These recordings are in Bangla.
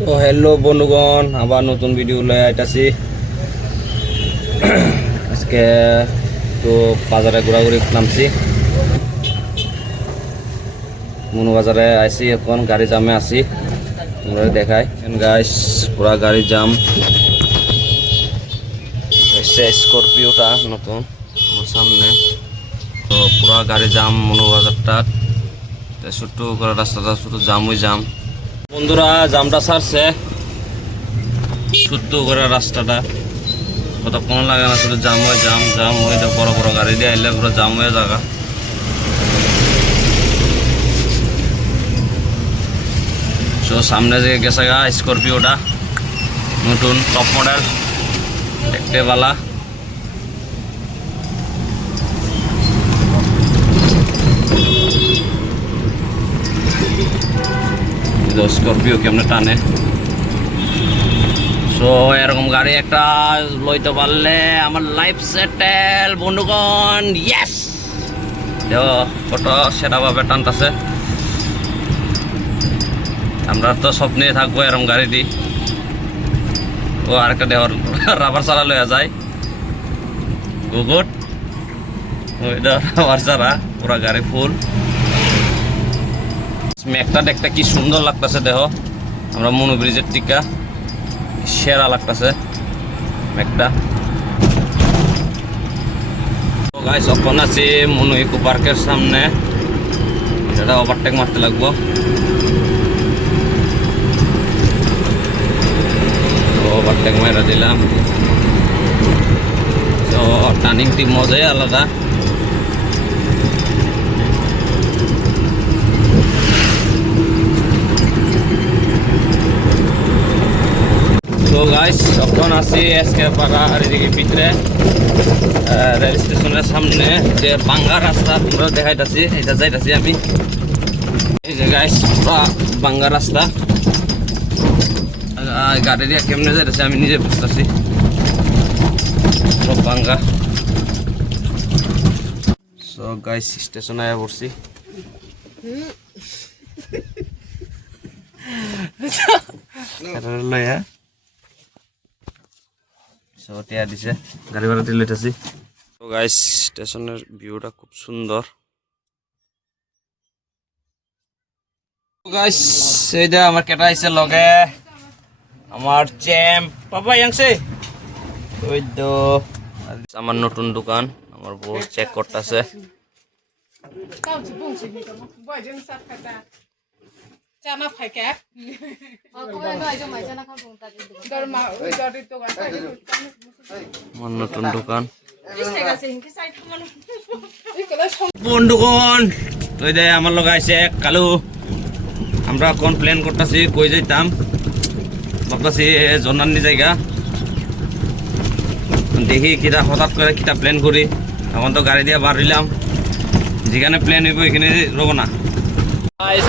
সো হ্যালো বন্ধুগণ, আবার নতুন ভিডিও লয়ে আইতাছি। আজকে তো বাজারে ঘোরাঘুরি নামছি, মনু বাজারে আইছি। এখন গাড়ি জামে আছি, তোমরা দেখাই গাইস। পুরা গাড়ি জাম, স্করপিওটা নতুন আমার সামনে। তো পুরা গাড়ি জাম মনু বাজারটা, ছোট্ট করে রাস্তাটা শুধু জামই জাম। বন্ধুরা জামটা ছাড়ছে, ছোট্ট করে রাস্তাটা কতক্ষণ লাগে না, শুধু জাম হয়ে জাম জাম হয়ে। বড় বড় গাড়ি দিয়ে আইলে পুরো জাম হয়ে জায়গা। তো সামনে যে গেছে গা স্করপিওটা নতুন টপ মডেল, দেখতে বালা। স্করপিও কেমনে টানে। সো এরকম গাড়ি একটা লইতে পারলে আমার লাইফ সেটেল বন্ধুগণ। ইয়েস, দেখো কত সেটাভাবে টানতেছে। আমরা তো স্বপ্নে থাকবো এরকম গাড়ি দি। ও আরেকটা দেওয়ার রাবার চারা লইয়া যায় গুগুট, ওইটা রাবার চারা, পুরা গাড়ি ফুল। মেঘটা দেখতে কি সুন্দর লাগতেছে, দেখো আমরা মনু ব্রিজের টিকা সেরা লাগতেছে মেঘটা। গাইস এখন আছি মনু ইকো পার্কের সামনে, এটা ওভারটেক মারতে লাগবো। ওভারটেক মারা দিলাম। তো টার্নিংটি মজাই আলাদা। তো গাইস এখন আছি এসকে পাড়া আর এদিকে ভিতরে রেল স্টেশনের সামনে যে বাঙ্গা রাস্তা তোমরা দেখাইতাছি, এটা যাইতাছি আমি। এই যে গাইস পুরা বাঙ্গা রাস্তা, গাড়ি দিয়ে কেমনে যাইতেছে আমি নিজে বুঝতেছি, সব বাঙ্গা। সো গাইস স্টেশনে আয়া পড়ছি। দিছে গাড়ি ভাড়া দিয়ে লইতেছি। তো গাইস স্টেশনের ভিউটা খুব সুন্দর। গাইস এইটা আমার কেটা আইছে লগে, আমার চ্যাম্প পাপা আংছে। ওই তো আমার নতুন দোকান, আমার বউ চেক করতেছে। আমার নতুন দোকান বন্ধুগণ। তো এই যে আমার লগে আইছে কালু। আমরা কোন প্ল্যান করতেছি, কই যাইতাম ভাবতেছি জন্নানি জায়গা, দেখি কিটা হঠাৎ করে কিটা প্ল্যান করি। এখন তো গাড়ি দিয়ে বার হইলাম, যেখানে প্ল্যান হইব এখানে রবো না।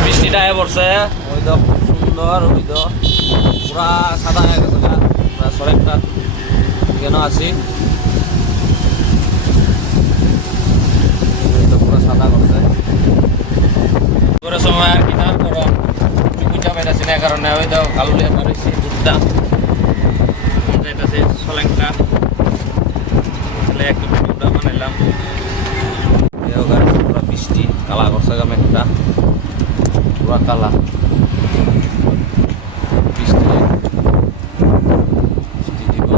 বৃষ্টিটা আয় পড়ছে, ওই তো সুন্দর, ওই তো পুরা সাদা হয়ে গেছে, পুরা সরেকটা কেন আছি পুরো সাদা করছে। সময় আর কি তার করো চুকুচা পাইতেছি না, কারণে ওই তো কালো লিয়ে পারছি দুধটা যাইতেছে সলেংটা একটু ভিডিওটা বানাইলাম। পুরা বৃষ্টি কালা করছে গা মেঘটা, পুরা কালা বৃষ্টি দিব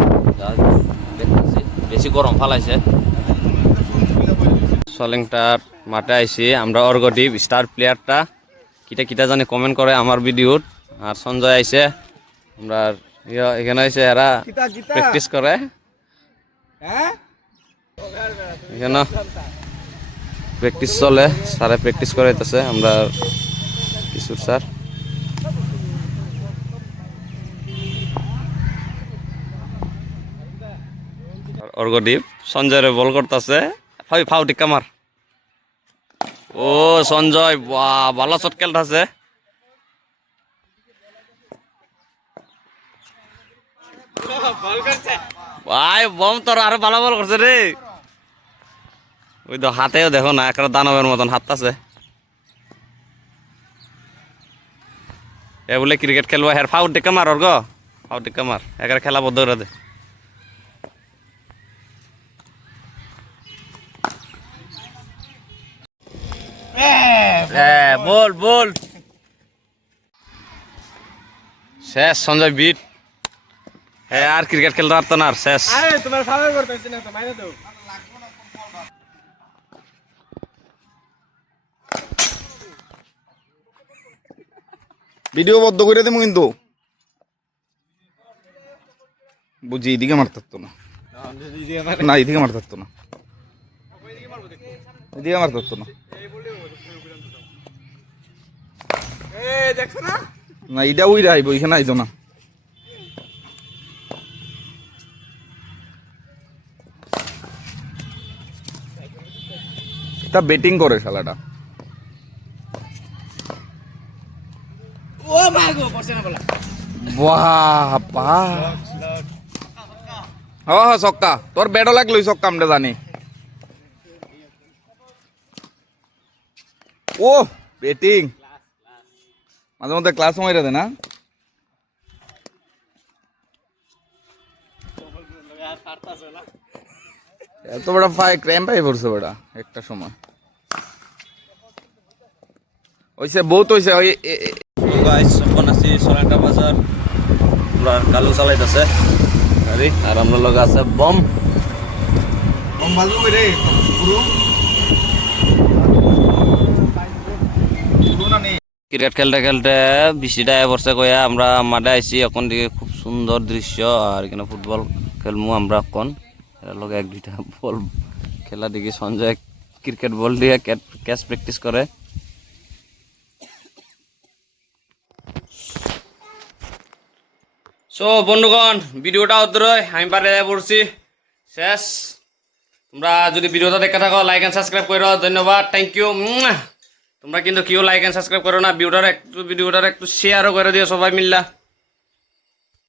দেখতেছি। বেশি গরম ফালাইছে। সলেংটার মাঠে আইছি আমরা, অর্গদীপ স্টার প্লেয়ারটা কিটা কিটা জানি কমেন্ট করে আমার ভিডিওত। আর সঞ্জয় আইছে, আমরা এখানে আইছে, এরা প্র্যাকটিস করে এখানে, প্র্যাকটিস চলে, স্যারে প্র্যাকটিস করাইতেছে আমরা কিশোর স্যার। অর্গদীপ সঞ্জয়ের বল করতেছে, ফাউ টিক্কা মার। ও সঞ্জয় বাহ, ভালো শট খেলতেছে। ভাই বম তোর আরো ভালো বল করছে রে। ওই তো হাতেও দেখো না, একটা দানবের মতন হাত আছে। এ বলে ক্রিকেট খেলবো হ্যাঁ ফাউট টেকা মার ওর গো ফাউট টেকা মার এগার খেলা বদ্ধ করে দে বল বল শেষ সঞ্জয় বিট হ্যাঁ আর ক্রিকেট খেলতে পারতো না আর শেষ তোমার ফাউল করতেছ না তো মাইরা দাও ভিডিও বন্ধ করে দেবো কিন্তু বুঝি এদিকে মারতে পারতো না না এদিকে মারতে পারতো না এদিকে মারতে পারতো না না এটা ওই রাইব ওইখানে আইতো না তা বেটিং করে শালাটা ও মাগো পড়ছে না বলা বাহ বাহ ছক্কা তোর ব্যাটও লাগলো ছক্কা আমরা জানি ও বেটিং মাঝে মধ্যে ক্লাস মাইরা দে না এত বড় ক্র্যাম পাই পড়ছে বড়া একটা সময় ওইসে বহুত হইছে ওই গাইস এখন আছি সোনাটা বাজার আমরা কালু চালাইতেছে গাড়ি আর আমরা লগে আছে বম রে ক্রিকেট খেলতে খেলতে বৃষ্টিটা পড়ছে কয়া আমরা মাঠে আইছি এখন দিকে খুব সুন্দর দৃশ্য আর এখানে ফুটবল খেলমু আমরা এখন এর লগে এক দুইটা বল খেলা দেখি সঞ্জয় ক্রিকেট বল দিয়ে ক্যাচ প্র্যাকটিস করে সো বন্ধুগণ ভিডিওটা অদ্রয় আমি পারে পড়ছি শেষ তোমরা যদি ভিডিওটা দেখে থাকো লাইক এন্ড সাবস্ক্রাইব করো ধন্যবাদ থ্যাংক ইউ তোমরা কিন্তু কেউ লাইক এন্ড সাবস্ক্রাইব করো না ভিডিওটার একটু শেয়ারও করে দিও সবাই মিল্লা